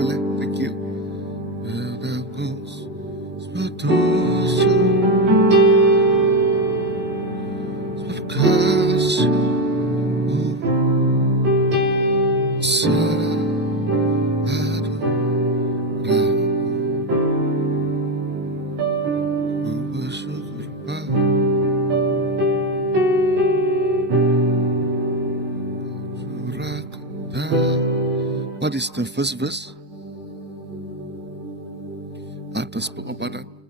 Boleh, thank you. Sepodoso, kasih What is the first verse? Atas pengobatan.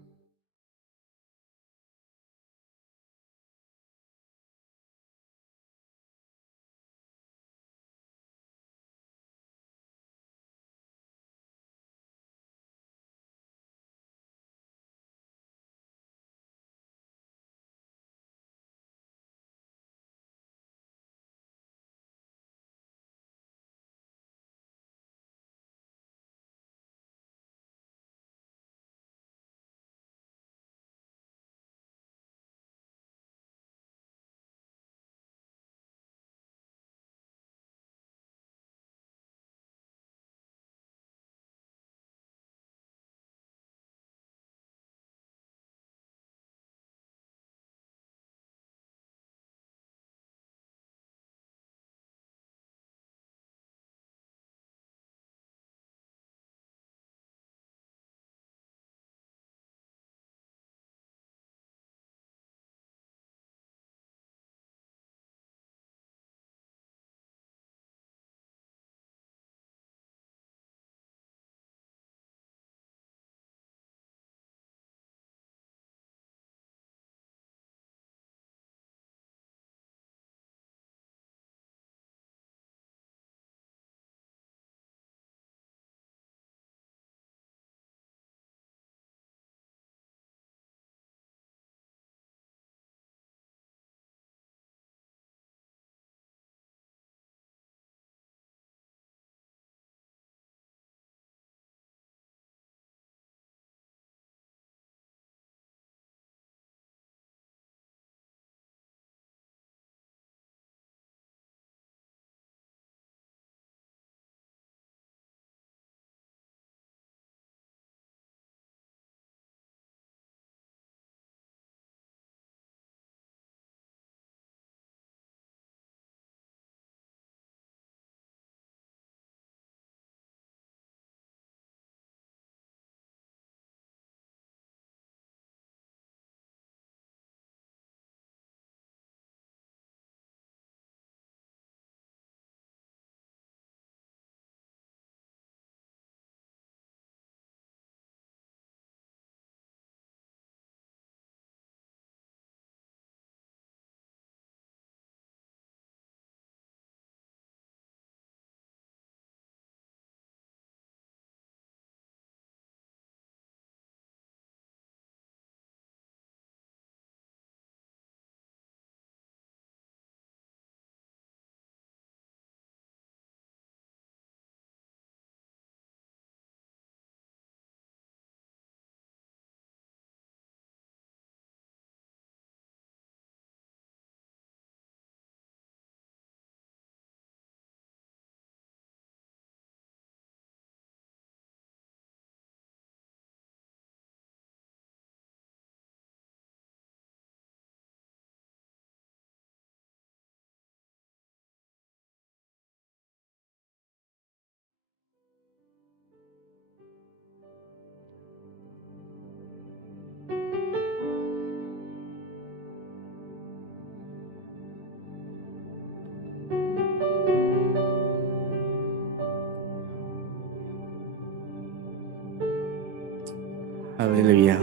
Haleluya.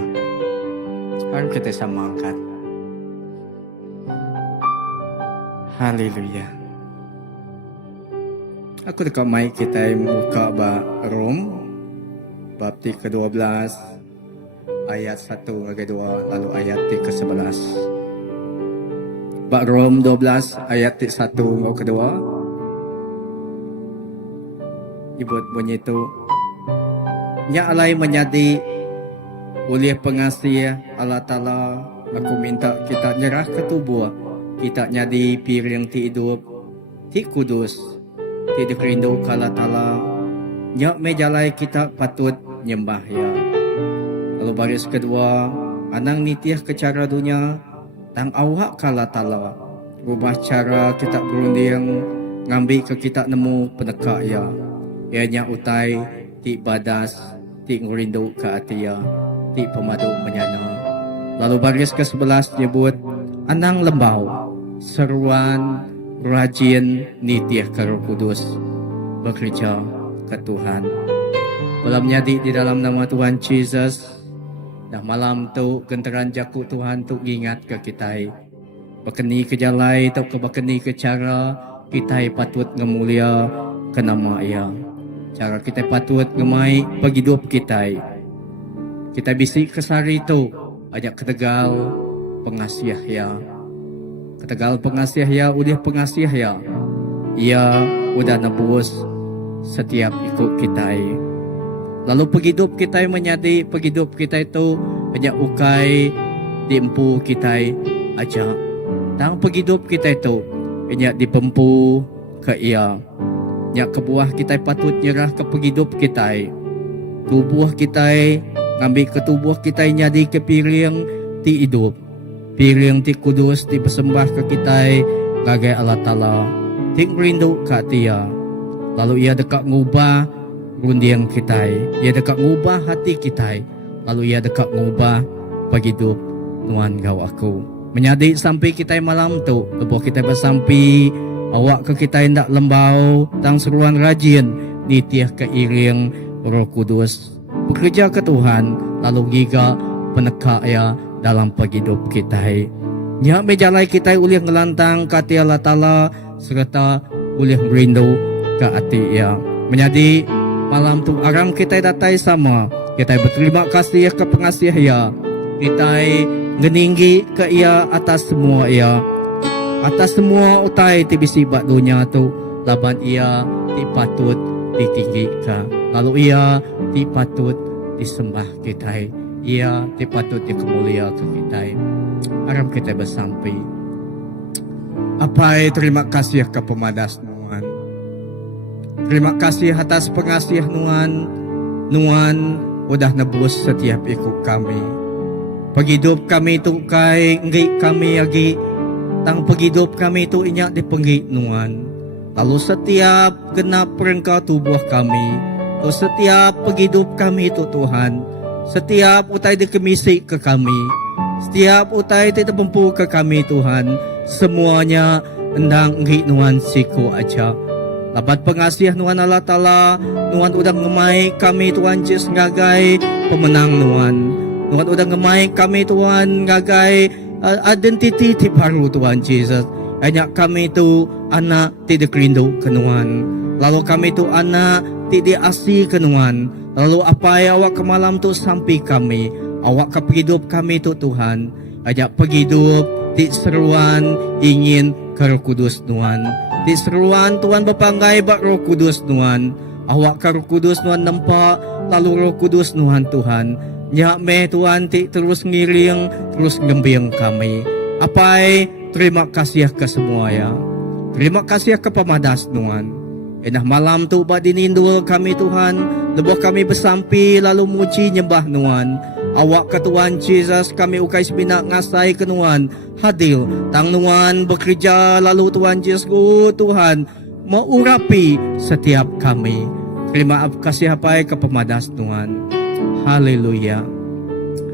Mari kita sama angkat. Haleluya. Aku dekat mic kita buka Rom bab ke-12 ayat 1 ke 2 lalu ayat ke-11. Bab Rom 12 ayat 1 ke 2. nyebut bunyi itu. Nya alai menjadi oleh pengasih Allah Ta'ala. Aku minta kita nyerah ke tubuh. Kita jadi piring ti hidup, ti kudus, ti dikerindu ke Allah Ta'ala. Nya mejalai kita patut nyembah ya. Lalu baris kedua, anang nitih ke cara dunia, tang awak ke Allah Ta'ala. Rubah cara kita berunding, ngambil ke kita nemu peneka ya. Ianya utai, ti badas, ti ngerindu ke hati ya, ti pemadu menyana. Lalu baris ke-11 nyebut, anang lembau, seruan, rajin, nitih ke Roh Kudus, bekerja ke Tuhan. Malam nyadi di dalam nama Tuhan Jesus, dah malam tu genteran jaku Tuhan tu ingat ke kita. Bakeni ke jalai atau ke bakeni ke cara kita patut ngemulia ke nama ia. Cara kita patut ngemai bagi hidup kita. Kita bisik kesari tu ajak ketegal pengasih ya. Ketegal pengasih ya, udah pengasih ya. Ia udah nebus setiap ikut kita. Lalu penghidup kita menyadi penghidup kita itu ajak ukai diempu kita aja. Tang penghidup kita itu ajak dipempu ke ia. Nya kebuah kita patut nyerah ke penghidup kita. Tubuh kita ngambil ke tubuh kita nyadi ke piring ti hidup. Piring ti kudus ti bersembah ke kita gagai Allah Ta'ala. Ti rindu ke dia. Lalu ia dekat ngubah rundiang kita. Ia dekat ngubah hati kita. Lalu ia dekat ngubah penghidup Tuhan kau aku. Menyadi sampai kita malam tu. Lepas kita bersampai awak ke kita hendak lembau tang seruan rajin nitih ke iring Roh Kudus bekerja ke Tuhan lalu giga peneka ya dalam penghidup kita. Nya mejalai kita ulih ngelantang ke hati Allah Ta'ala serta ulih merindu ke hati ya. Menjadi malam tu arang kita datai sama. Kita berterima kasih ke pengasih ya. Kita geninggi ke ia atas semua ya. Atas semua utai ti bisi bak dunia tu laban ia ti patut ditinggikan. Lalu ia ti patut disembah kita. Ia ti patut dikemulia ke kita. Aram kita bersampai. Apai terima kasih ke pemadas Nuan. Terima kasih atas pengasih Nuan. Nuan udah nebus setiap ikut kami. Penghidup kami tu kai ngi kami lagi. Tang penghidup kami itu inyak dipenghidupan. Lalu setiap genap perengkau tubuh kami. Lalu setiap penghidup kami itu Tuhan. Setiap utai dikemisi ke kami. Setiap utai diterpempu ke kami Tuhan. Semuanya endang nghidupan siku aja. Labat pengasih Tuhan Allah Ta'ala. Tuhan udah ngemai kami Tuhan Yesus ngagai pemenang Tuhan. Tuhan udah ngemai kami Tuhan ngagai identiti ti baru Tuhan Jesus. Hanya kami tu anak tidak rindu ke Tuhan. Lalu kami tu anak tidak asih ke Tuhan. Lalu apa yang awak ke malam tu sampai kami. Awak ke penghidup kami tu Tuhan. Hanya penghidup ti seruan ingin ke Roh Kudus Tuhan. Ti seruan Tuhan berpanggai bak Roh Kudus Tuhan. Awak ke Roh Kudus Tuhan nampak. Lalu Roh Kudus Tuhan. Nya me Tuhan ti terus ngiring, terus ngembing kami. Apai terima kasih ke semua ya. Terima kasih ke pemadas Tuhan. Enah malam tu bak dinindul kami Tuhan. Lebuh kami bersampi lalu muji nyembah Tuhan. Awak ke Tuhan Jesus kami ukai sebina ngasai ke Tuhan. Hadir tang Tuhan bekerja lalu Tuhan Jesus Tuhan mengurapi setiap kami. Terima kasih apai ke pemadas Tuhan. Haleluya.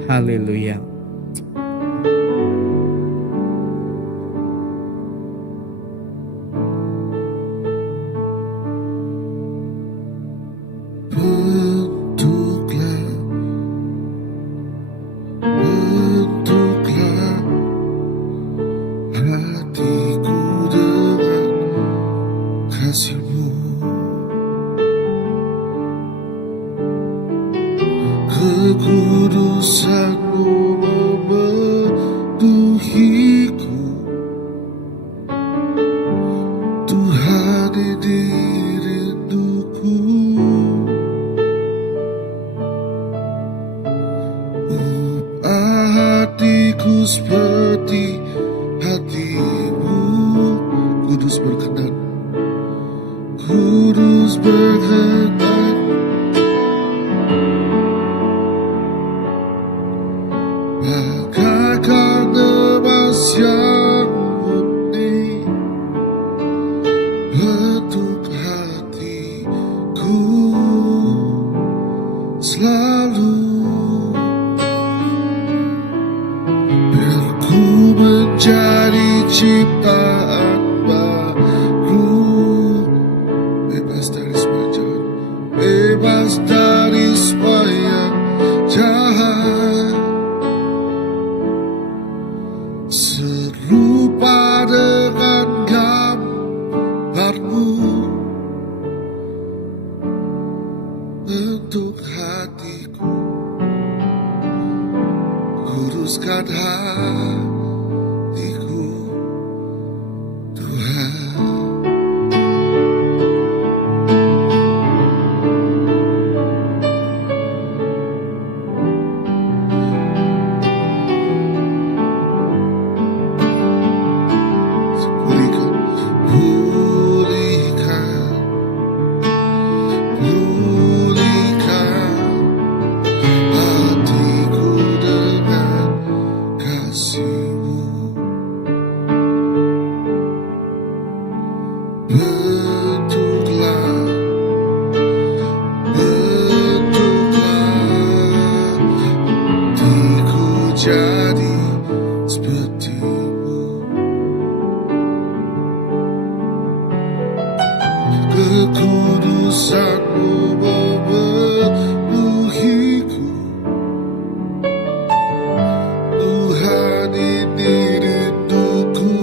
Haleluya. Bentuklah, bentuklah hatiku dengan kasih-Mu. Kekudusan-Mu memenuhiku. Tuhan ini rinduku. Yesus berkenan, bagaikan emas yang murni bentuk hatiku selalu. Biar ku menjadi ciptaan baru, bebas dari semua jahat, bebas dari semua yang jahat, serupa dengan gambarmu untuk hatiku. Kuruskan hatiku, Tuhan. Pulihkan, pulihkan, pulihkan hatiku dengan kasih-Mu. Bentuklah, bentuklah hatiku jadi seperti-Mu. Kekudusan-Mu memenuhiku, Tuhan ini rinduku.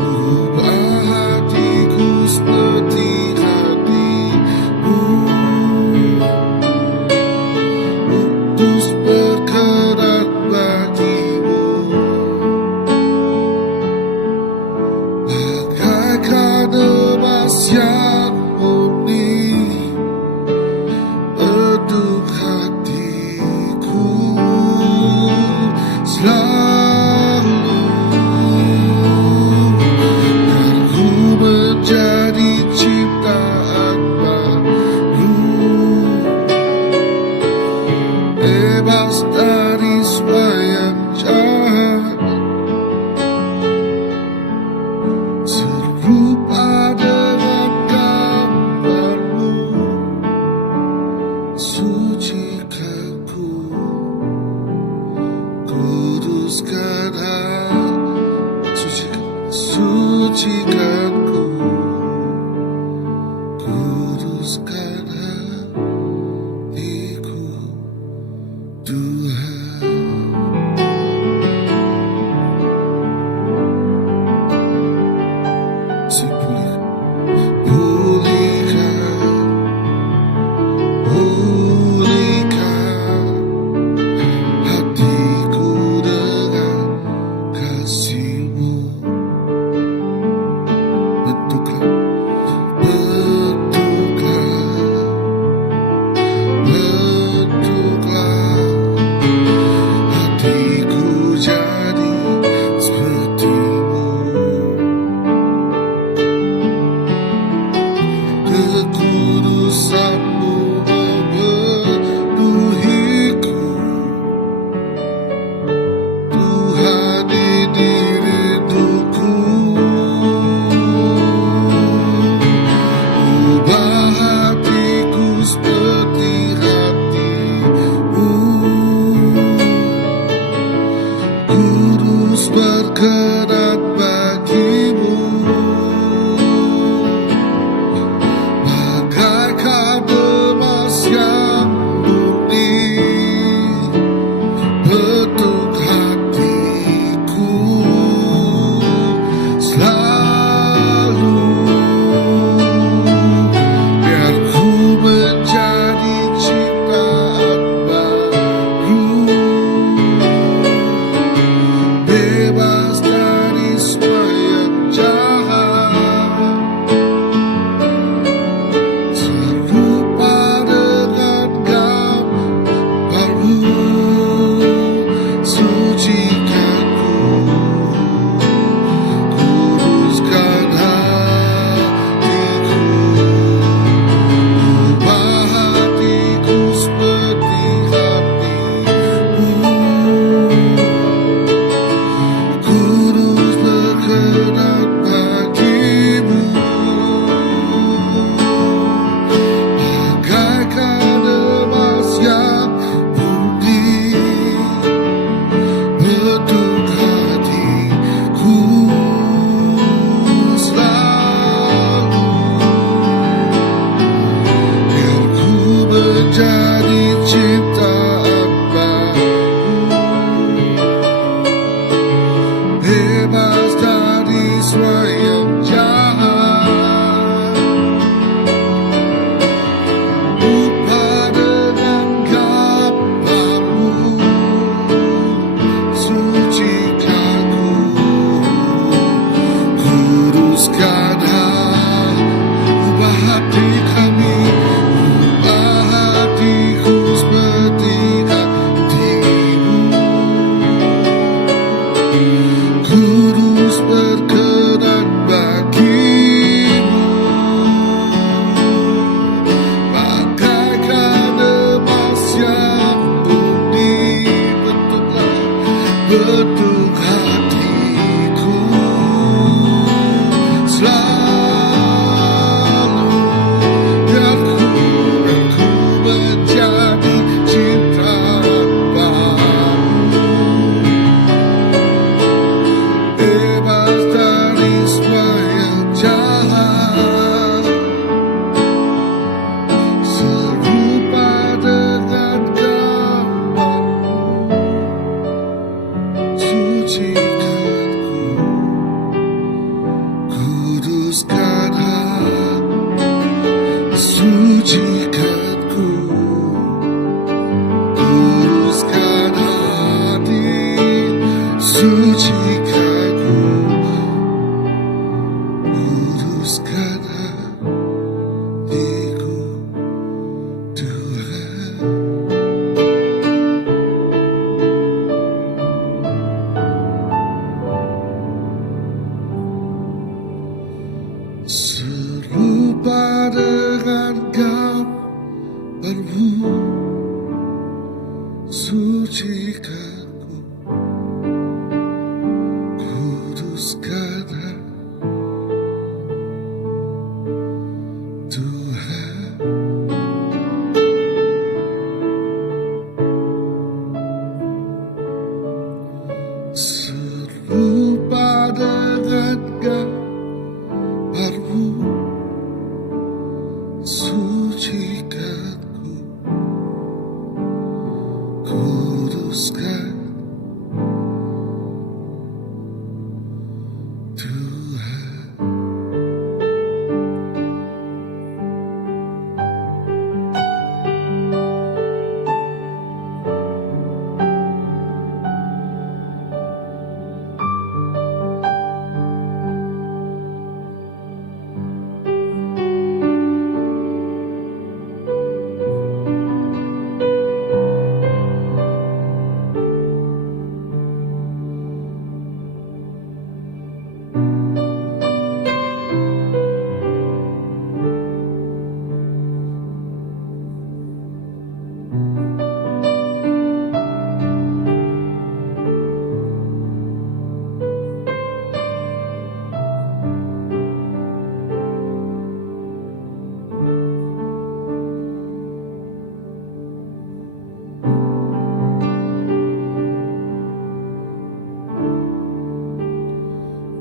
Ubah hatiku seperti hati-Mu, untuk berkenan bagi-Mu. Bagaikan emas yang murni bentuk hatiku selalu. Biar ku menjadi ciptaan baru, bebas dari semua yang jahat, serupa dengan kuduskanlah, sucikanku, kuduskan hati, sucikanku, kuduskan hatiku, Tuhan. Serupa dengan gambarmu, sucikanku, kuduskanlah, Tuhan. Serupa dengan gambarmu, sucikanku, kuduskan, Tuhan.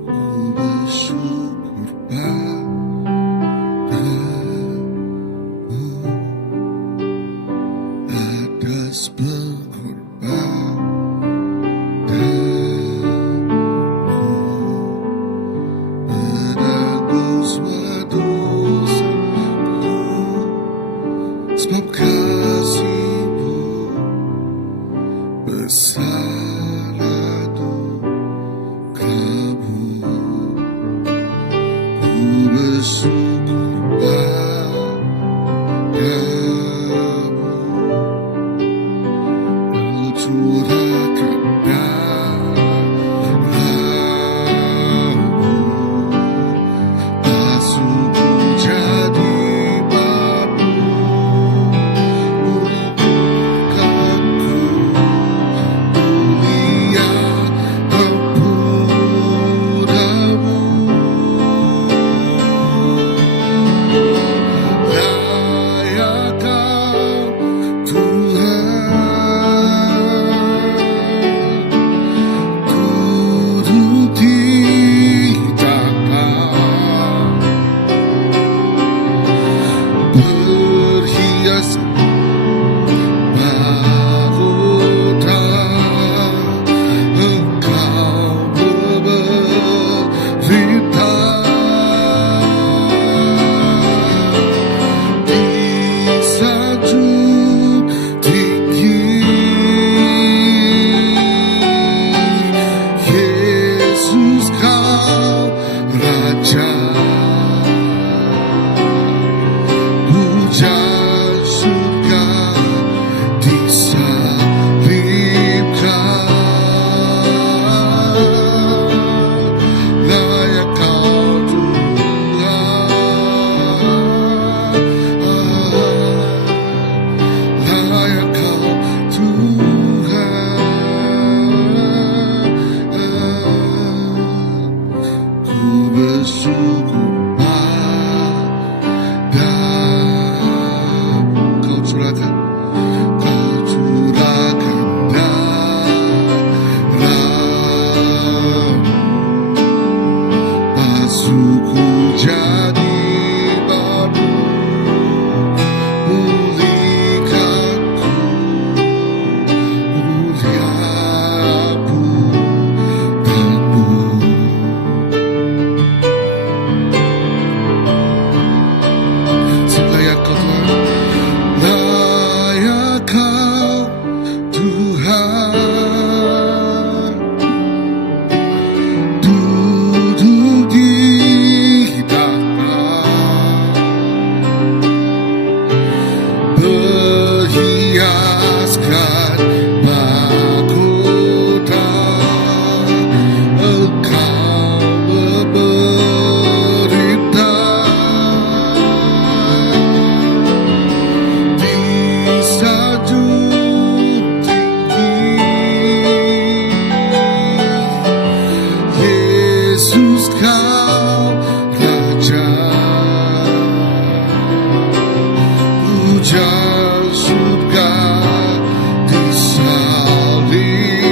Ku bersyukur padamu atas pengorbananmu, menebus dosaku, sebab kasih-Mu besar kamu. Ku bersyukur padamu, Kau curahkan darah-Mu, basuhku jadi baru, murnikanku mulia ampun-Mu. Layak Kau Tuhan, duduk di tangan, berhias mahkota, Engkau memerintah di sanjung tinggi. Yesus Kau Raja, hujan surga disalibkan. Layak Kau Tuhan, layak Kau Tuhan. Ku bersyukur padamu, Kau curahkan darah-Mu, basuhku jadi baru, pulihkanku mulia ampun-Mu. hujan surga disalibkan.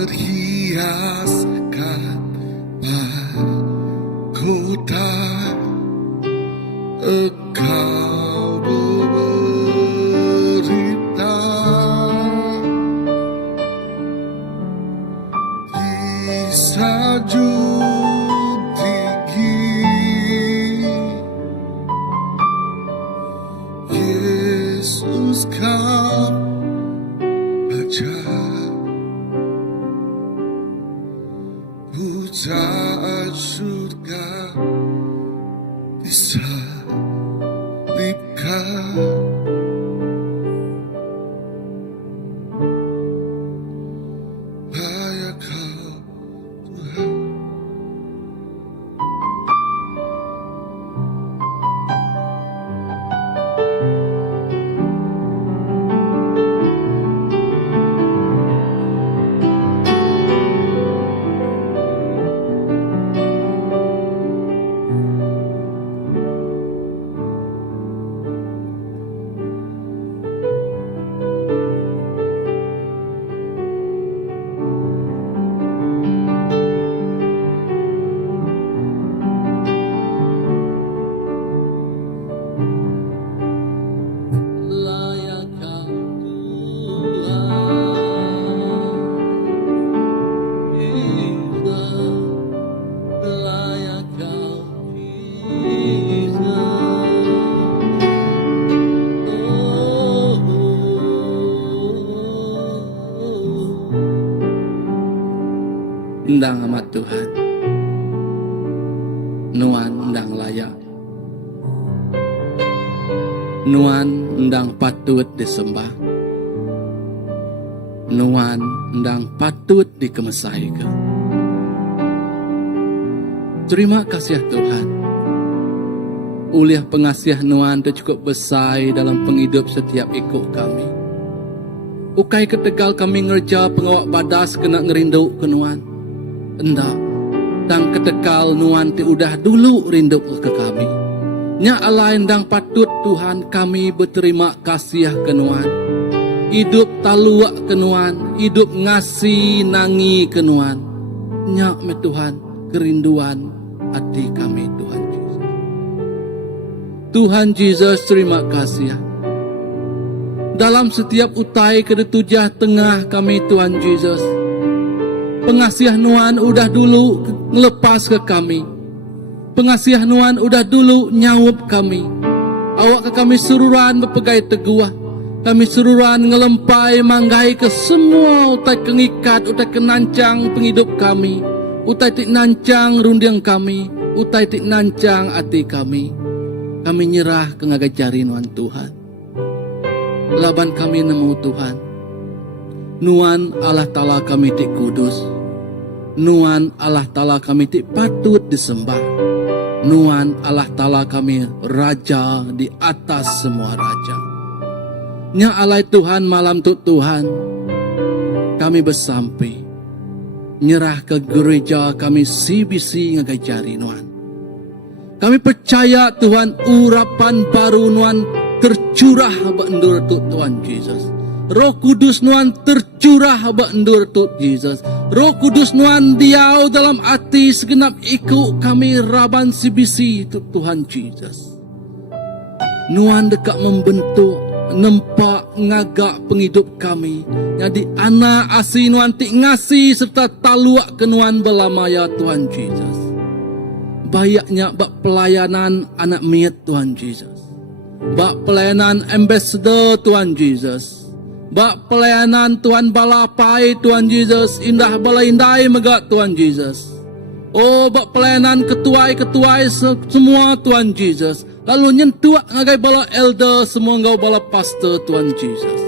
Berhiaskan mahkota, Engkau berberita di sanjung tinggi. Yesus, Kau Raja, pujaan surga disalibkan. Layak Kau Tuhan. Endang amat Tuhan, nuan endang layak, nuan endang patut disembah, nuan endang patut dikemesai ke. Terima kasih Tuhan, uliah pengasiah nuan tu cukup besar dalam penghidup setiap ikut kami. Ukai ketegal kami ngerja pengawak badas kena ngerindu ke nuan. Endak, tang ketekal nuan ti udah dulu rindu ke kami. Nya alain dang patut Tuhan kami berterima kasih ke nuan. Hidup taluak ke nuan, hidup ngasih nangi ke nuan. Nya me Tuhan kerinduan hati kami Tuhan Yesus. Tuhan Yesus terima kasih. Dalam setiap utai kedetujah tengah kami Tuhan Yesus. Pengasihan Tuhan udah dulu ngelepas ke kami. Pengasihan Tuhan udah dulu nyawab kami. Awak ke kami sururan berpegai teguah. Kami sururan ngelempai manggai ke semua utai kengikat, utai kenancang penghidup kami. Utai tik nancang rundiang kami. Utai tik nancang hati kami. Kami nyerah ke ngagajari Tuhan Tuhan. Laban kami nemu Tuhan. Nuan Allah Ta'ala kami tik kudus. Nuan Allah Ta'ala kami tik patut disembah. Nuan Allah Ta'ala kami Raja di atas semua raja. Nya alai Tuhan malam tu Tuhan, kami bersampai. Nyerah ke gereja kami CBC ngagajari Nuan. Kami percaya Tuhan urapan baru Nuan tercurah bendur tu Tuhan Yesus. Roh Kudus Nuan tercurah bendur tu Yesus. Roh Kudus Nuan diau dalam hati segenap ikut kami raban CBC tu Tuhan Yesus. Nuan dekat membentuk nempak ngagak penghidup kami. Jadi anak asih Nuan tik ngasih serta taluak ke Nuan belamaya Tuhan Yesus. Bayaknya bak pelayanan anak miat Tuhan Yesus. Bak pelayanan ambassador Tuhan Yesus. Bak pelayanan Tuhan balapai Tuhan Yesus. Indah balaindai megak Tuhan Yesus. Oh bak pelayanan ketuai-ketuai semua Tuhan Yesus. Lalu nyentuak ngagai bala elder semua ngau bala pastor Tuhan Yesus.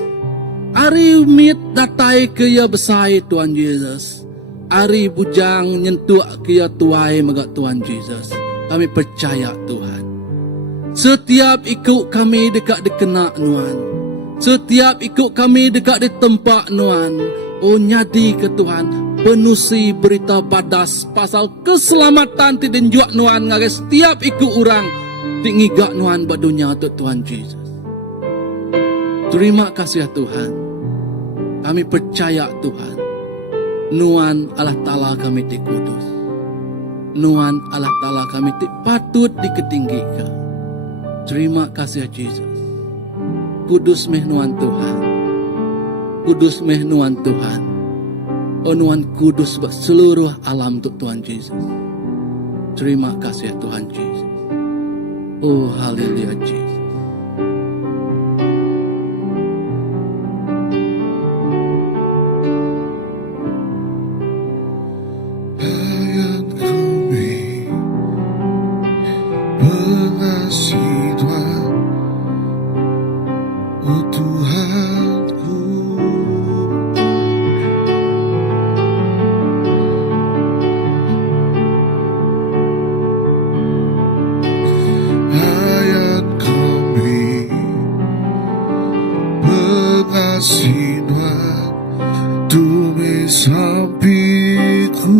Ari mit datai ke ya besai Tuhan Yesus. Ari bujang nyentuak ke ya tuai megak Tuhan Yesus. Kami percaya Tuhan. Setiap ikut kami dekat dikena Nuan. Setiap ikut kami dekat di tempat Nuan. Oh nyadi ke Tuhan. Penusi berita badas pasal keselamatan tidak juak Nuan ngagai setiap ikut orang. Tingigak Nuan badunya untuk Tuhan Yesus. Terima kasih ya Tuhan. Kami percaya Tuhan. Nuan Allah Ta'ala kami ti kudus. Nuan Allah Ta'ala kami ti patut diketinggikan. Terima kasih ya Yesus. Kudus meh Nuan Tuhan. Kudus meh Nuan Tuhan. Oh Nuan kudus buat seluruh alam untuk Tuhan Yesus. Terima kasih ya Tuhan Yesus. Oh haleluya Yesus. Bayang kami mengasihi Tuhan, oh Tuhanku. Bayang kami mengasihi Tuhan, Tuhan sampiku.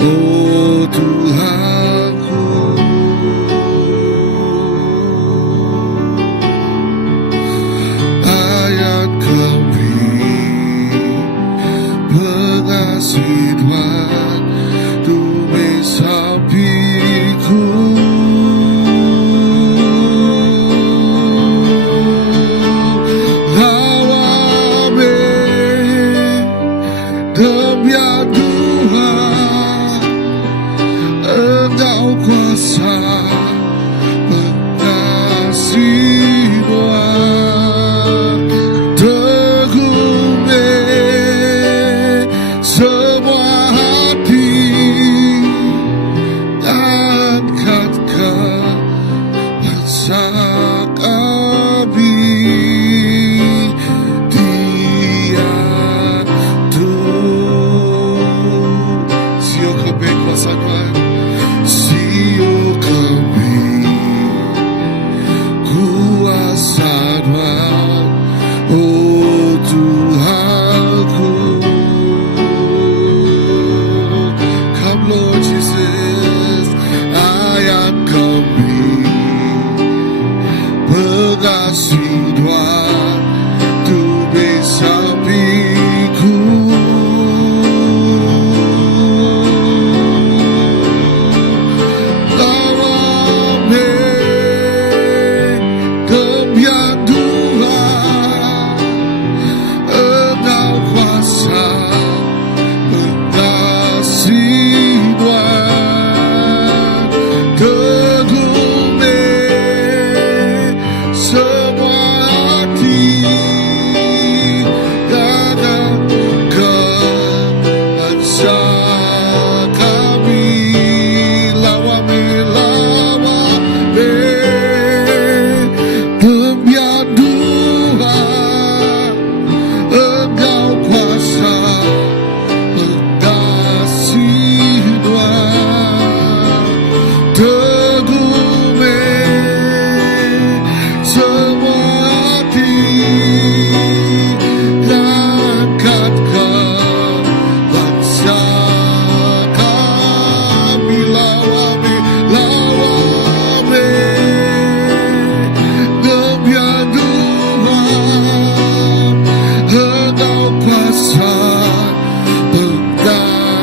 Oh Tuhanku, ayat kami mengasihi Tuhan, Tuhan sampiku. Lawame demian Tuhan, Engkau kuasa mengasihi Tuhan. Teguhme semua hati, angkat bangsa kami. Dia Tuhan, siok kuasa Tuhan. Siok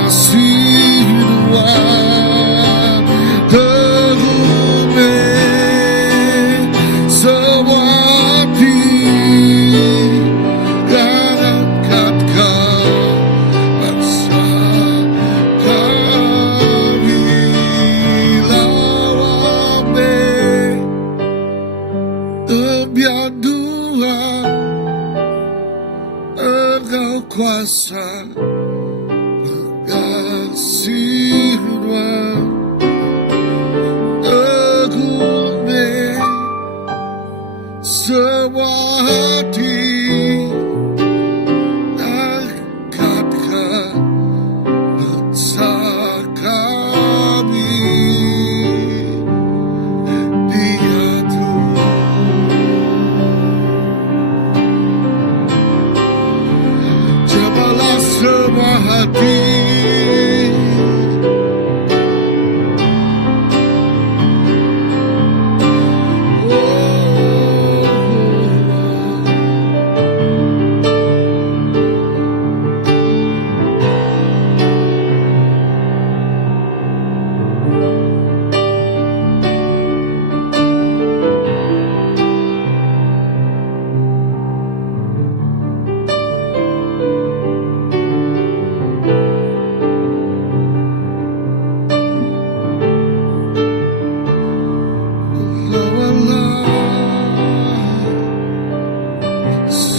kasih Tuhan terumeh semua hati kan angkat kau bangsa kami lawame tebiak dua engkau kuasa kasih Tuhan terumeh semua hati angkatkan bangsa kami Dia Tuhan cobalah semua hati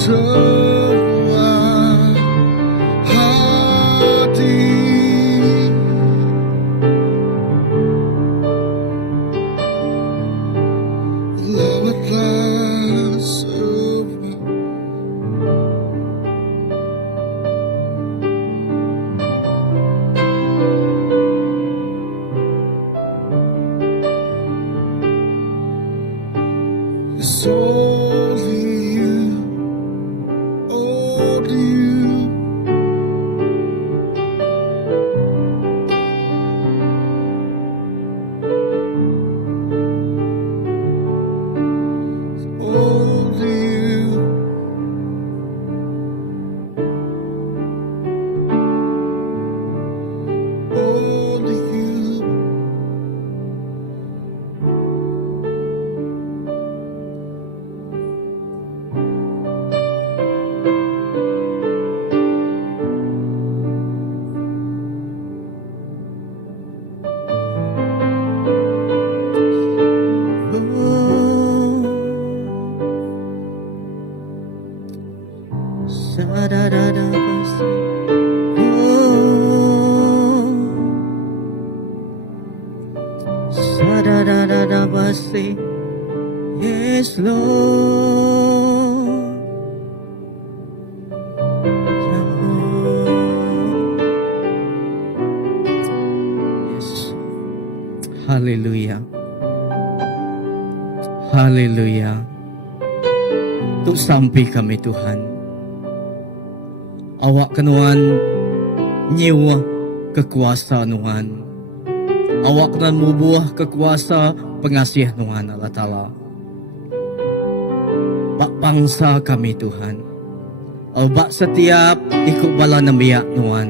semua hati lawatlah semua It's only you, only you. Only you. Only you. Yes, Lord. Yes. Hallelujah. Hallelujah. Untuk sampai kami Tuhan. Awak kenuan nyewa kekuasa Tuhan. Awak kenuan mubuah kekuasa pengasih Tuhan Allah Ta'ala. Bak bangsa kami Tuhan. Bak setiap ikut bala nambiak Tuhan.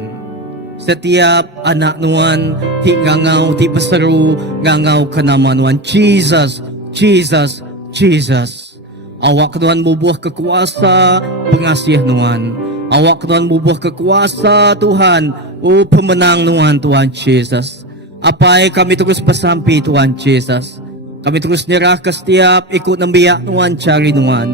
Setiap anak Tuhan ti ngangau ti berseru ngangau ke nama Tuhan. Jesus, Jesus, Jesus. Awak Tuhan mubuah kekuasa pengasih Tuhan. Awak Tuhan mubuah kekuasa Tuhan. Oh pemenang Tuhan, Tuhan Jesus. Apa yang kami terus bersampi Tuhan Jesus. Kami terus nyerah ke setiap ikut nambiak Tuhan cari Tuhan.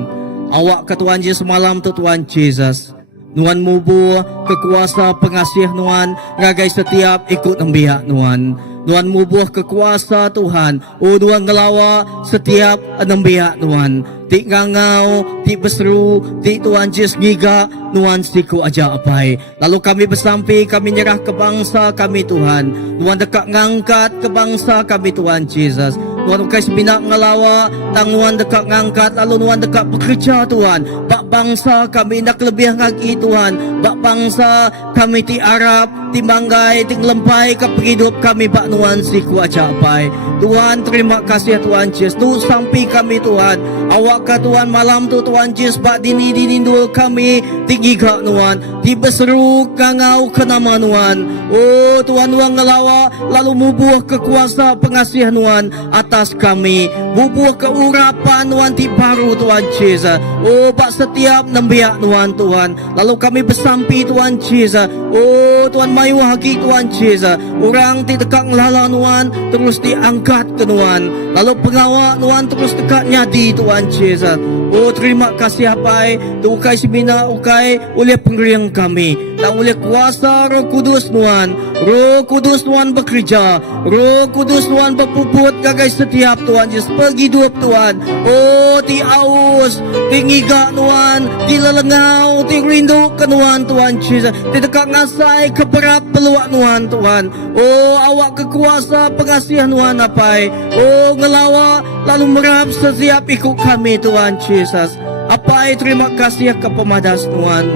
Awak ke Tuhan Yesus malam tu Tuhan Jesus. Tuhan mubuh kekuasa pengasih Tuhan. Ngagai setiap ikut nambiak Tuhan. Tuhan mubuh kekuasa Tuhan. Oh Tuhan ngelawa setiap nambiak Tuhan. Ti ngangau, ti berseru, ti Tuhan Yesus ngiga, Tuhan siku aja apai. Lalu kami bersampi, kami nyerah ke bangsa kami Tuhan. Tuhan dekat ngangkat ke bangsa kami Tuhan Jesus. Tuhan kais bina ngelawa, tang Tuhan dekat ngangkat, lalu Tuhan dekat bekerja Tuhan. Bak bangsa kami nak lebih lagi Tuhan. Bak bangsa kami ti Arab, ti Manggai, ti Lempai ke hidup kami bak Tuhan siku aja apai. Tuhan terima kasih Tuhan Jesus. Tu sampai kami Tuhan. Awak ka Tuhan malam tu Tuhan Yesus bak dini dua kami tinggi kak Tuhan. Tiba seru kangau ke nama Tuhan. Oh Tuhan Tuhan ngelawa lalu mubuh kekuasa pengasihan Tuhan atas kami. Mubuh keurapan Tuhan ti baru Tuhan Yesus. Oh bak setiap nembiak Tuhan. Lalu kami bersampi Tuhan Yesus. Oh Tuhan mayu haki Tuhan Yesus. Orang ti dekat ngelala Tuhan terus diangkat ke Tuhan. Lalu pengawal Tuhan terus dekat nyadi Tuhan Yesus. Oh terima kasih apai tu ukai sibina ukai oleh pengeriang kami dan oleh kuasa Roh Kudus Tuhan. Roh Kudus Tuhan bekerja. Roh Kudus Tuhan berpuput gagai setiap Tuhan Yesus pergi hidup Tuhan. Oh ti aus ti ngigak Tuhan, ti lelengau, ti rindu ke Tuhan Yesus. Ti dekat ngasai keberat peluak Tuhan. Oh awak kekuasa pengasihan Tuhan apai. Oh ngelawa lalu merap setiap ikut kami Tuhan Yesus. Apai terima kasih ke pemadas Tuhan.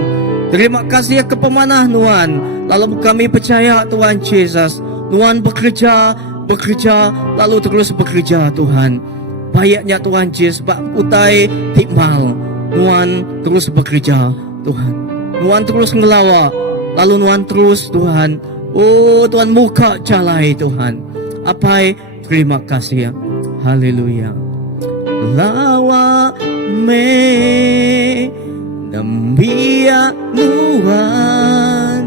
Terima kasih ke pemanah Tuhan. Lalu kami percaya Tuhan Yesus. Tuhan bekerja lalu terus bekerja Tuhan. Bayaknya Tuhan Yesus bak utai tikmal. Tuhan terus bekerja Tuhan. Tuhan terus ngelawa. Lalu Tuhan terus Tuhan. Oh Tuhan muka calai Tuhan. Apai terima kasih. Haleluya. Lawa me nambia Tuhan,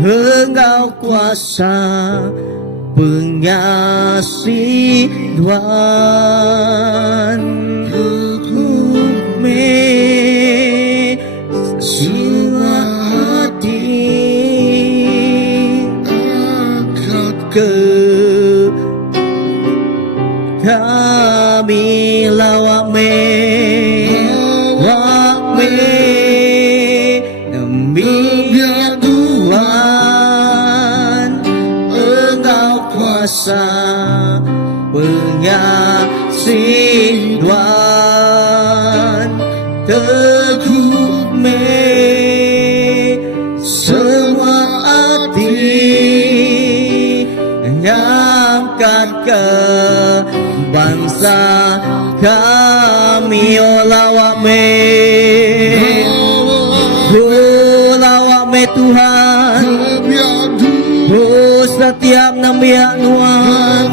Engkau kuasa pengasih Tuhan. Me semua hati angkat ke kami lawak me demi Tuhan. Engkau kuasa pengasih Tuhan. Teguh me semua hati angkat ke bangsa kami. Oh lawak me, oh lawak me Tuhan. Oh setiap namanya Tuhan.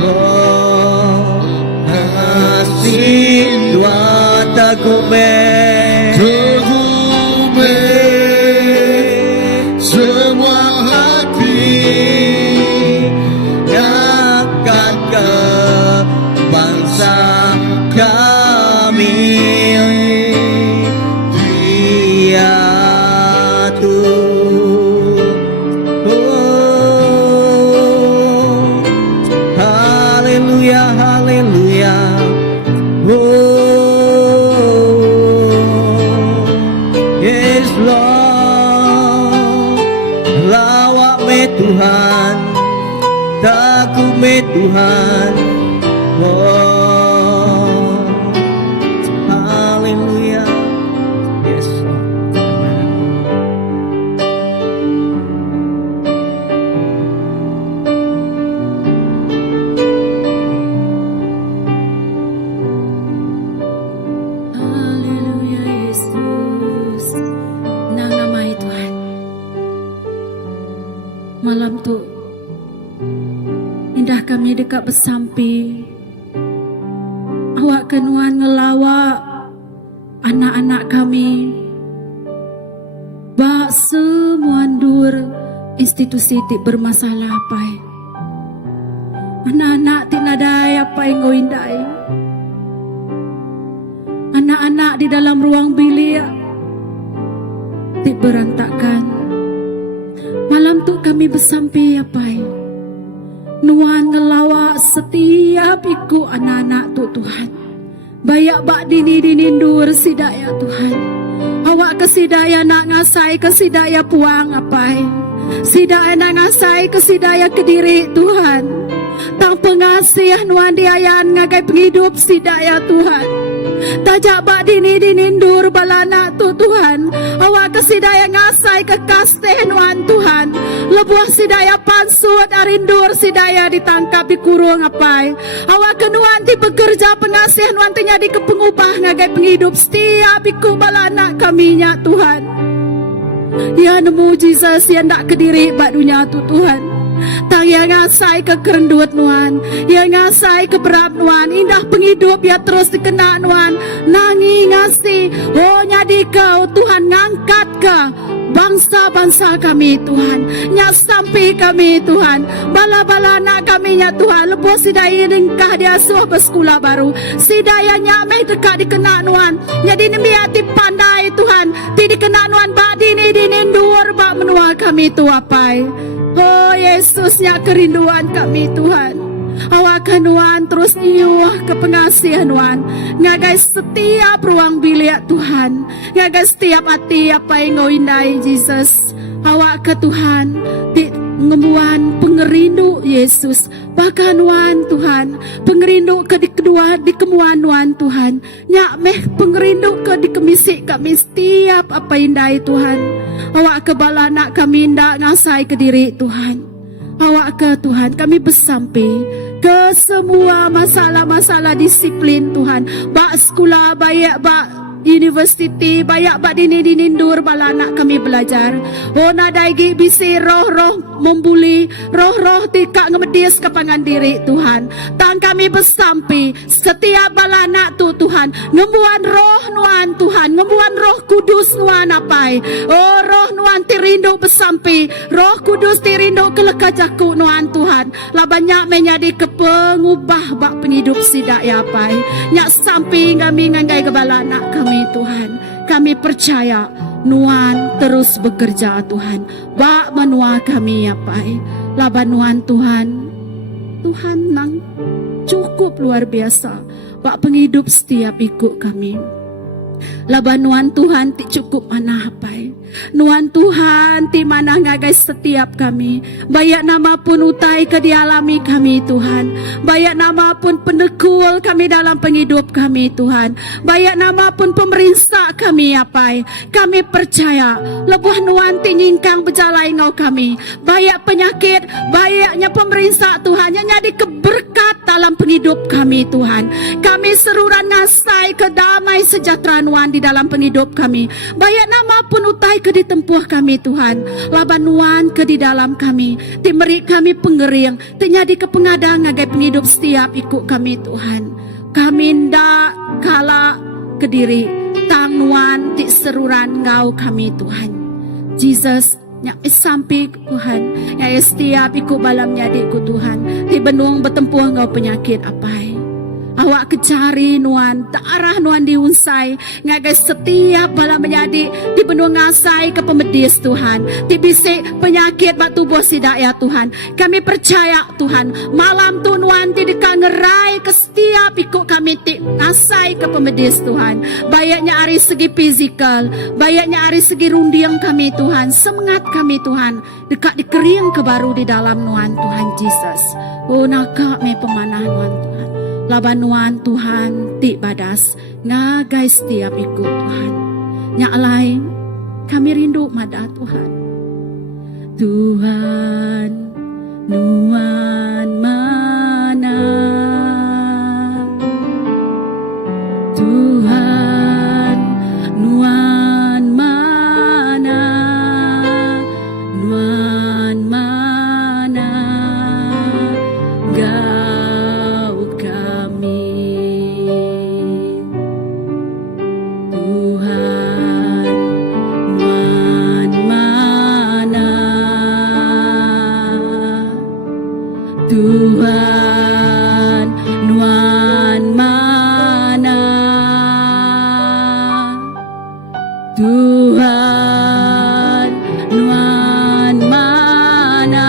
Oh kasih Tuhan teguh me semua hati angkat ke bangsa kami. Dia tuh haleluya haleluya. Yes Lord. Lawak me Tuhan, takut me Tuhan. Oh, haleluya. Yes Lord. Amen. Haleluya Yesus. Nang namai Tuhan. Malam tu indah kami dekat bersampi. Awak kenuan ngelawak anak-anak kami. Bak semua dur institusi ti bermasalah pai. Anak-anak ti nadai apa yang goindai. Anak-anak di dalam ruang bilik ti berantakan. Malam tu kami bersampi apai. Nuan ngelawak setiap ikut anak-anak tu Tuhan. Bayak bak dini dur sidaya Tuhan. Awak kesidaya nak ngasai kesidaya puang apai. Sidaya nak ngasai kesidaya kediri Tuhan. Tang pengasihan nuan diayan ngagai penghidup sidaya Tuhan. Tajak bak dini dinindur balana tu Tuhan. Awak kesidaya ngasai kekasteh nuan Tuhan. Lebuah sidaya pansut arindur sidaya ditangkap dikurung apai. Awak kenuan ti bekerja pengasih nuan ti nyadi ke pengubah ngagai penghidup setiap iku balana kaminya Tuhan. Ya nemu Jesus yang tak kediri bak dunia tu Tuhan. Tang yang ngasai ke kerendut nuan, yang ngasai ke berat nuan, indah penghidup ya terus dikena nuan. Nangi ngasih, oh nyadi kau Tuhan ngangkat ke bangsa-bangsa kami Tuhan, nyak sampai kami Tuhan, bala-bala nak kami nya Tuhan. Lepas sidaya dengkah dia suah bersekolah baru, sidaya nyak meh dekat dikena nuan. Jadi nemi hati pandai Tuhan, ti dikena nuan bak dini dinindur bak menua kami tu apai. Oh Yesus, nyak kerinduan kami Tuhan. Awak kanuan terus iuh ke pengasihan Tuhan. Ngagai setiap ruang bilik Tuhan. Ngagai setiap hati apa yang ngau indai Jesus. Awak ke Tuhan di ngemuan pengerindu Yesus. Bahkan Tuhan Tuhan pengerindu ke di kedua di kemuan Tuhan Tuhan. Nyak meh pengerindu ke di kemisik kami setiap apa indai Tuhan. Awak ke bala nak kami ndak ngasai ke diri Tuhan. Awak ke Tuhan kami bersampai ke semua masalah-masalah disiplin Tuhan. Bak sekolah bayak bak universiti bayak bak dinindur bala anak kami belajar. Oh nadaigi bisi roh-roh membuli, roh-roh tikak ngemedis kepangan diri Tuhan. Tang kami bersampai setiap bala anak tu Tuhan, ngembuan roh nuan Tuhan, ngembuan roh kudus nuan apai. Oh roh nuan tirindu bersampai, roh kudus tirindu kelekajaku nuan Tuhan. Lah banyak menjadi kepengubah bak penghidup sidak ya apai. Nyak sampai kami ngangai kebala anak kami Tuhan. Kami percaya nuan terus bekerja Tuhan. Bak menua kami ya Pai. Laban nuan Tuhan. Tuhan nang cukup luar biasa. Bak penghidup setiap ikut kami. Laban nuan Tuhan ti cukup mana Pai. Nuan Tuhan ti mana ngagai setiap kami. Bayak nama pun utai ke dialami kami Tuhan. Bayak nama pun pendekul kami dalam penghidup kami Tuhan. Bayak nama pun pemerintah kami apai. Kami percaya lebuh nuan ti nyingkang berjalai ngau kami. Bayak penyakit, bayaknya pemerintah Tuhan yang jadi keberkat dalam penghidup kami Tuhan. Kami seruran ngasai ke damai sejahtera nuan di dalam penghidup kami. Bayak nama pun utai ke di tempuh kami Tuhan. Laban nuan ke di dalam kami. Ti meri kami pengering. Ti nyadi ke pengadang ngagai penghidup setiap ikut kami Tuhan. Kami ndak kala ke diri. Tang nuan ti seruran ngau kami Tuhan. Jesus nyak sampai Tuhan. Ya setiap ikut balam nyadi ku Tuhan. Ti benuang bertempuh ngau penyakit apai. Awak kecari nuan, darah nuan diunsai. Ngagai setiap bala menjadi di benua ngasai ke pemedis Tuhan. Di bisik penyakit bak tubuh sidak ya Tuhan. Kami percaya Tuhan, malam tu nuan ti dikangerai ke setiap ikut kami ti ngasai ke pemedis Tuhan. Bayaknya dari segi fizikal, bayaknya dari segi rundiang kami Tuhan. Semangat kami Tuhan, dekat dikering ke baru di dalam nuan Tuhan Jesus. Oh nakak me pemanah nuan Tuhan. Laban nuan Tuhan ti badas ngagai setiap ikut Tuhan. Nyak lain kami rindu mada Tuhan. Tuhan nuan mana? Tuhan nuan mana? Nuan mana? Tuhan nuan mana? Tuhan nuan mana?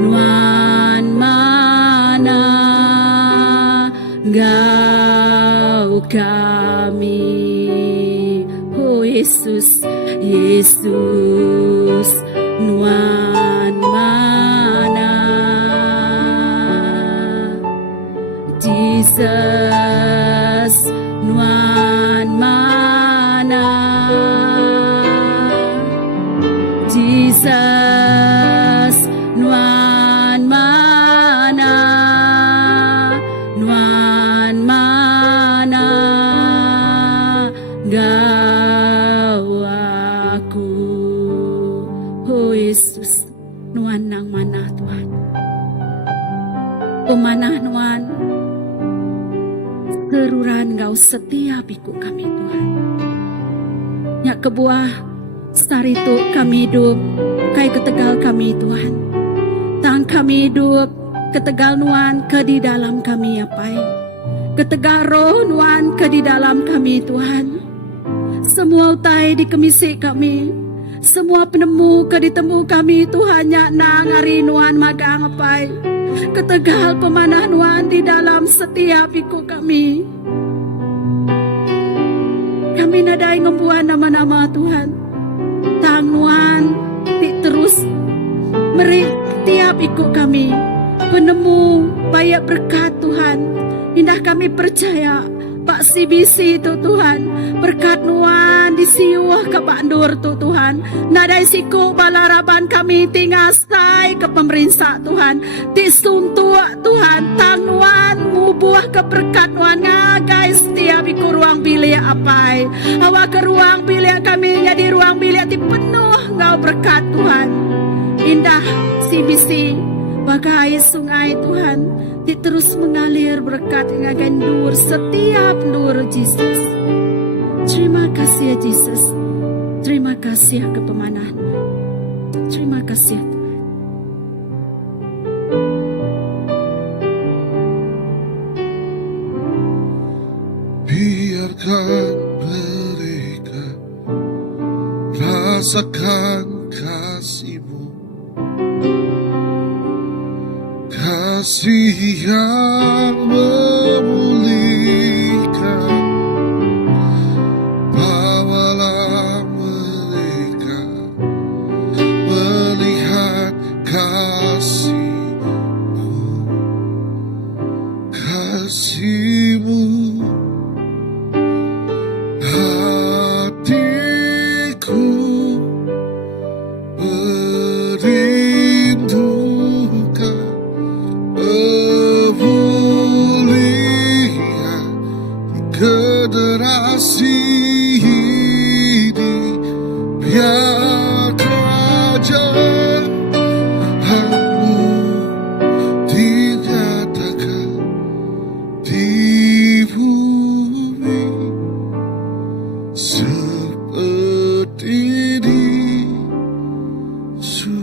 Nuan mana? Engkau kami. Oh Yesus, Yesus nuan mana? Jesus, Yesus. Nuan nang mana Tuhan. Pemanah nuan. Seruran Engkau setia biku kami Tuhan. Nyak kebuah staritu kami hidup. Kai ketegal kami Tuhan. Tang kami hidup. Ketegal nuan ke di dalam kami apai. Ketegal roh nuan ke di dalam kami Tuhan. Semua utai di kemisi kami. Semua penemu ke ditemu kami Tuhan. Nyak nang hari nuan magang apai. Ketegal pemanah nuan di dalam setiap iku kami. Kami nadai ngembuan nama-nama Tuhan. Tang nuan di terus meri tiap iku kami. Penemu banyak berkat Tuhan. Indah kami percaya Pak CBC tu Tuhan. Berkat nuan di siwah ke Bandur tu Tuhan. Nadai siku balaraban kami tinggal say ke pemerintah Tuhan. Di suntua Tuhan. Tang nuan mu buah ke berkat nuan ngagai setiap iku ruang bilik apai. Awak ke ruang bilik kami jadi ruang bilik di penuh ngau berkat Tuhan. Indah CBC. Bagai sungai Tuhan di terus mengalir berkat dengan dur setiap dur Yesus. Terima kasih ya Yesus. Terima kasih ya kepemanahan. Terima kasih ya Tuhan. Biarkan mereka rasakan kasih-Mu. Kasih yang memulihkan, bawalah mereka melihat kasih-Mu, kasih-Mu. Hatiku merindukan pemulihan generasi ini. Biar kerajaan-Mu dinyatakan di bumi seperti di surga.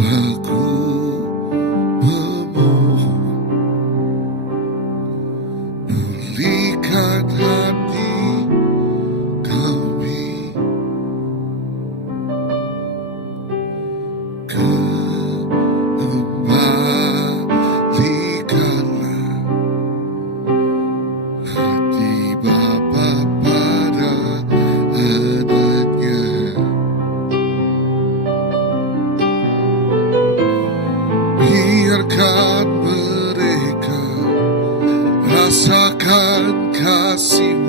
Bapakku memohon, pulihkan hati kami. Kembalikanlah hati Bapa pada anaknya. Biarkan mereka rasakan kasih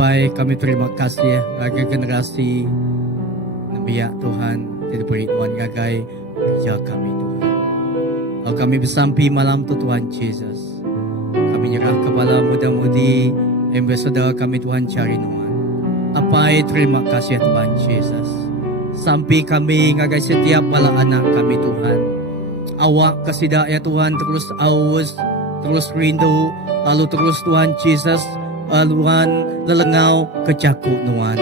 Apai, kami terima kasih lagi generasi Nabiya Tuhan, diberi Tuhan gagai kerja kami Tuhan. Kalau kami bersampi malam tu Tuhan Yesus, kami nyerah kepada muda-mudi ambassador kami Tuhan cari Tuhan. Apai, terima kasih Tuhan Yesus. Sampai kami ngagai setiap bala anak kami Tuhan. Awak kasidak ya Tuhan terus aus, terus rindu, lalu terus Tuhan Yesus aluan lelengau kejaku Tuhan.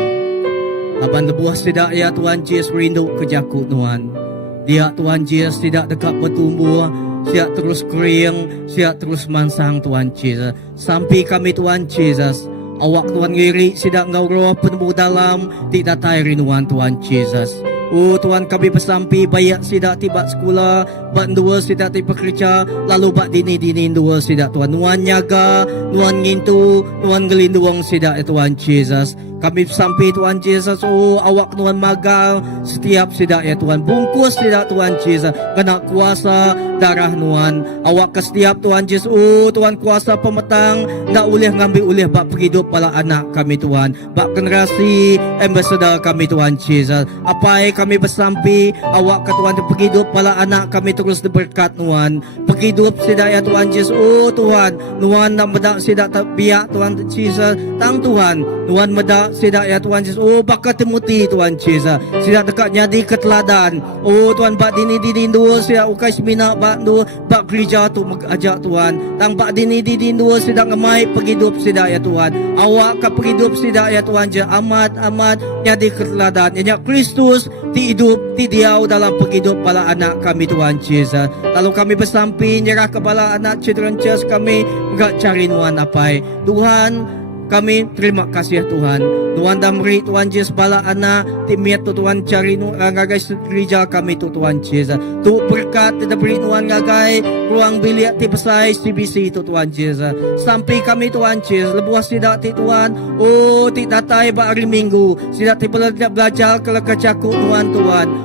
Laban lebuah sidak ya Tuhan Yesus rindu kejaku Tuhan. Dia Tuhan Yesus tidak dekat bertumbuh, siap terus kering, siap terus mansang Tuhan Yesus. Sampai kami Tuhan Yesus, awak Tuhan ngiri sidak ngau roh penuh dalam tidak tai rinuan Tuhan Yesus. Oh Tuhan, kami bersampi bayak sidak tiba sekolah, bak dua sidak tiba kerja, lalu bak dini dua sidak Tuhan. Nuan nyaga, nuan ngintu, nuan ngelinduang sidak Tuhan Yesus. Kami bersampi Tuhan Yesus, oh awak Tuhan magal setiap sidak ya Tuhan. Bungkus sidak Tuhan Yesus, kena kuasa darah Tuhan. Awak ke setiap Tuhan Yesus, oh Tuhan kuasa pemetang, tak boleh ngambil oleh bak hidup pala anak kami Tuhan. Bak generasi ambassador kami Tuhan Yesus. Apa kami bersampi awak ke Tuhan hidup pala anak kami terus diberkat Tuhan. Hidup sidak ya Tuhan Yesus, oh Tuhan. Tuhan nak medak sidak tak biak Tuhan Yesus, tang Tuhan. Tuhan medak sidak ya Tuhan Yesus, oh bakal temuti Tuhan Yesus. Sidak dekat nyadi keteladan. Oh Tuhan bak dini dua sidak ukai semina bak dua bak gereja tu ajak Tuhan. Tang bak dini dua sidak ngemai hidup sidak ya Tuhan. Awak ke hidup sidak ya Tuhan je amat nyadi keteladan. Nyak Kristus ti hidup ti diau dalam hidup pala anak kami Tuhan Yesus. Lalu kami bersampi nyerah kepala anak children church kami enggak cari Tuhan apai. Tuhan, kami terima kasih Tuhan. Tuhan dah beri Tuhan Yesus bala anak timiat tu Tuhan cari ngagai gereja kami tu Tuhan Yesus. Tu berkat tidak beri Tuhan ngagai ruang bilik ti pesai CBC tu Tuhan Yesus. Sampai kami Tuhan Yesus lebuah sidak ti Tuhan. Oh ti datai ba hari Minggu. Sidak ti belajar ke kecaku Tuhan.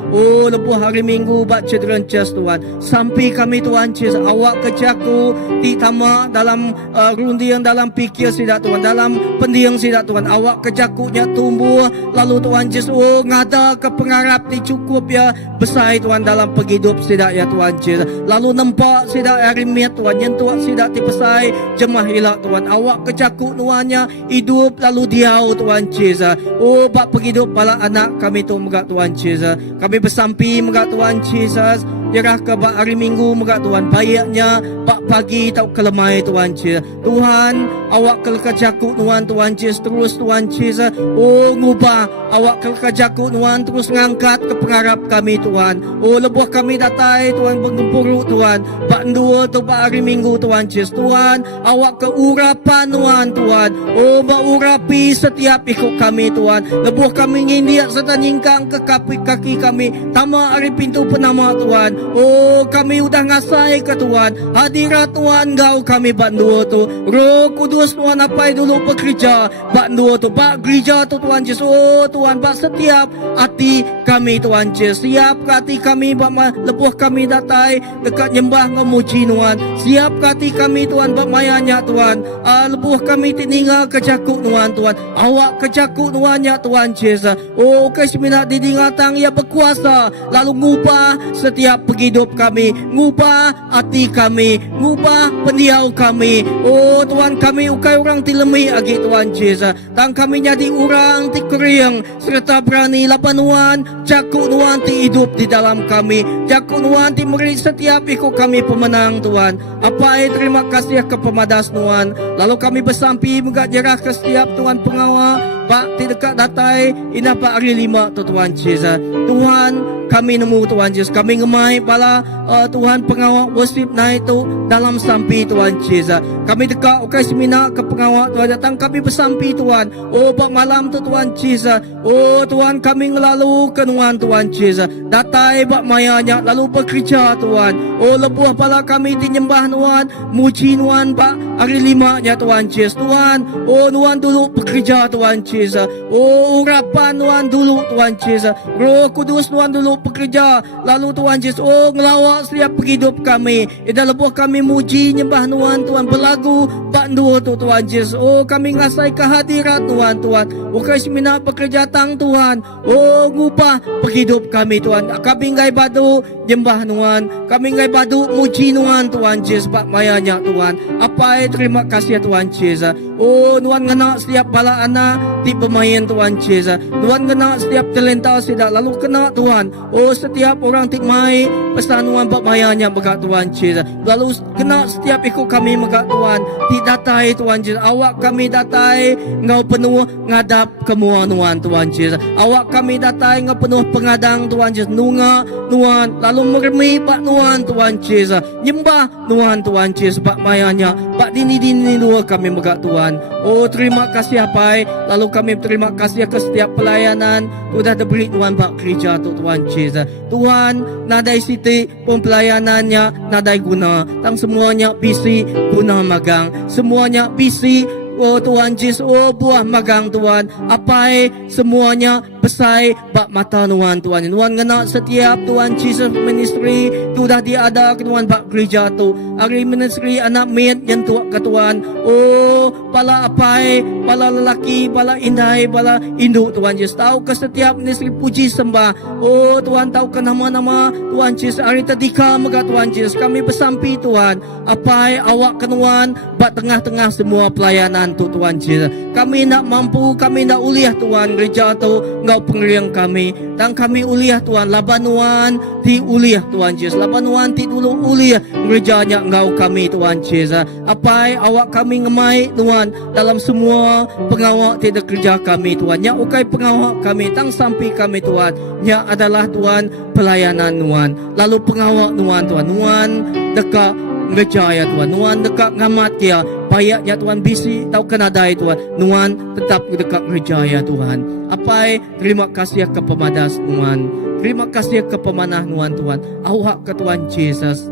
Oh lebuah hari Minggu ba children church Tuhan. Sampai kami Tuhan Yesus awak kecaku ti tama dalam rundian dalam pikir sidak Tuhan, dalam pendiang sidak Tuhan. Awak kecakunya tumbuh, lalu Tuhan Yesus oh ngada ke pengarap ni cukup ya besar Tuhan dalam penghidup sidak ya Tuhan Yesus. Lalu nampak sidak hari miat Tuhan nyentuh sidak ti pesai jemah hilak Tuhan. Awak kecakuk Tuhannya hidup lalu diau Tuhan Yesus. Oh bak penghidup bala anak kami tu megak Tuhan Yesus. Kami bersampi megak Tuhan Yesus. Nyerah ke bak hari Minggu megak Tuhan. Bayaknya bak pagi tau kelemai Tuhan Yesus. Tuhan awak kelekajakuk Tuhan Yesus terus Tuhan Yesus. Oh ngubah awak kelekajakuk Tuhan terus ngangkat ke pengarap kami Tuhan. Oh lebuah kami datai Tuhan bergempuru Tuhan. Bak dua tu bak hari Minggu Tuhan Yesus. Tuhan awak keurapan Tuhan. Oh mengurapi setiap ikut kami Tuhan. Lebuah kami ngindiak serta nyingkang ke kaki kami. Tama hari pintu penama Tuhan. Oh kami udah ngasai ke Tuhan. Hadirat Tuhan gau kami bandua tu. Roh Kudus Tuhan apa dulu bekerja. Bandua tu bak gereja tu Tuhan Yesus. Oh Tuhan bak setiap hati kami Tuhan Yesus. Siap hati kami bak lebuh kami datai dekat nyembah memuji Tuhan. Siap hati kami Tuhan bak mayanya Tuhan. Lebuh kami tinggal kecakuk Tuhan. Awak kecakuk Tuhan ya Tuhan Yesus. Oh kesmina didingatang ya berkuasa. Lalu ngubah setiap hidup kami, ngubah hati kami, ngubah pendiau kami. Oh Tuhan kami ukai orang tilemi agi Tuhan Yesus. Dan kami jadi orang ti kering serta berani lapanuan cakuk Tuhan ti hidup di dalam kami. Cakuk Tuhan ti meri setiap ikut kami pemenang Tuhan. Apa terima kasih ke pemadas Tuhan. Lalu kami bersampi megak jerah ke setiap Tuhan pengawal Pak ti dekat datai inah pak hari 5 tu Tuhan Yesus. Tuhan kami nemu Tuhan Yesus. Kami ngemai bala Tuhan pengawal worship naik tu dalam sampi Tuhan Yesus. Kami dekat ukai semina ke pengawal Tuhan datang kami bersampi Tuhan. Oh bak malam tu Tuhan Yesus. Oh Tuhan kami ngelalu ke Tuhan Yesus. Datai bak mayanya lalu bekerja Tuhan. Oh lebuah bala kami dinyembah Tuhan. Muji Tuhan bak hari 5 nya Tuhan Yesus. Tuhan oh Tuhan dulu bekerja Tuhan Yesus. Oh urapan Tuhan dulu Tuhan Yesus. Roh Kudus Tuhan dulu bekerja. Lalu Tuhan Yesus oh ngelawak setiap hidup kami. Ida lebuh kami muji nyembah Tuhan. Tuhan berlagu bak Nduo tu Tuhan Yesus. Oh kami ngasai kehadirat Tuhan, Tuhan. Oh kami mina bekerja tang Tuhan. Oh ngupah penghidup kami Tuhan. Kami ngai badu jembah Tuhan. Kami ngai badu muji Tuhan Yesus. Pak mayanya Tuhan. Apa terima kasih Tuhan Yesus. Oh Tuhan ngena setiap bala anak di pemain Tuhan Yesus. Tuhan kena setiap talenta sidak lalu kena Tuhan. Oh setiap orang tik mai pesan Tuhan Pak mayanya begat Tuhan Yesus. Lalu kena setiap ikut kami begat Tuhan. Tidak datai Tuhan Yesus. Awak kami datai ngau penuh ngadap kemua Tuhan Yesus. Awak kami datai ngau penuh pengadang Tuhan Yesus. Nunga Tuhan lalu meremi Pak Tuhan Yesus. Nyembah Tuhan Yesus Pak mayanya. Pak dini dua kami begat Tuhan. Oh terima kasih apa lalu kami terima kasih ke setiap pelayanan sudah diberi Tuhan Pak gereja Tuhan Yesus. Tuhan nadai siti pelayanannya nadai guna. Tang semuanya bisi guna magang. Semuanya bisi oh Tuhan Yesus, oh buah magang Tuhan. Apa semuanya besai bak mata Tuhan. Tuhan ngena setiap Tuhan Yesus ministry sudah diada ke Tuhan Pak gereja tu. Hari ministry anak mit yang tua ke Tuhan. Oh pala apa pala lelaki, pala indai, pala induk Tuhan Yesus. Tahu ke setiap ministry puji sembah. Oh Tuhan tahu ke nama-nama Tuhan Yesus. Hari tadika mega Tuhan Yesus. Kami bersampi Tuhan. Apa awak ke Tuhan bak tengah-tengah semua pelayanan tu Tuhan Yesus. Kami nak mampu, kami nak uliah Tuhan gereja tu ngau pengeriang kami. Dan kami uliah Tuhan labanuan ti uliah Tuhan Yesus. Labanuan ti dulu uliah gerejanya ngau kami Tuhan Yesus. Apa awak kami ngemai Tuhan dalam semua pengawak tidak kerja kami Tuhan. Nya ukai pengawak kami tang sampai kami Tuhan. Nya adalah Tuhan pelayanan Tuhan. Lalu pengawak Tuhan Tuhan dekat ngejaya Tuhan. Tuhan dekat ngamat dia. Payaknya Tuhan bisi tahu kenadai Tuhan. Tuhan tetap dekat ngejaya Tuhan. Apa terima kasih ke pemadas Tuhan. Terima kasih ke pemanah Tuhan. Awak ke Tuhan Yesus.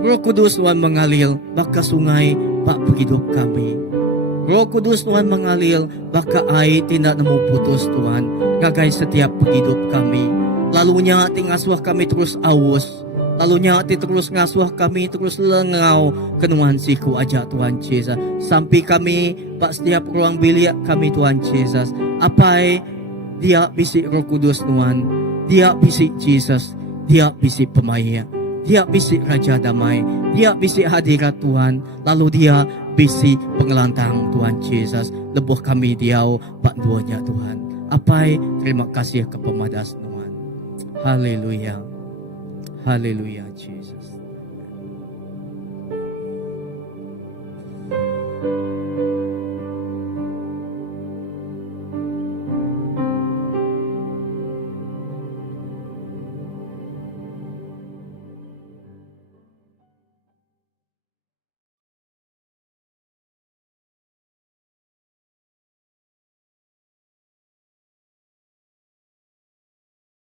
Roh Kudus Tuhan mengalir baka sungai Pak penghidup kami. Roh Kudus Tuhan mengalir baka air tidak nemu putus Tuhan. Gagai setiap penghidup kami. Lalunya tingasuh kami terus aus. Lalunya terus ngasuh kami terus lengau kenuan siku aja Tuhan Yesus. Sampai kami Pak setiap ruang bilik kami Tuhan Yesus. Apa dia bisik Roh Kudus Tuhan. Dia bisik Yesus. Dia bisik pemaya. Dia bisik Raja Damai. Dia bisik hadirat Tuhan. Lalu dia bisik pengelantang Tuhan Yesus. Lebuh kami diau Pak duanya Tuhan. Apa terima kasih ke pemadas Tuhan. Haleluya. Haleluya, Jesus.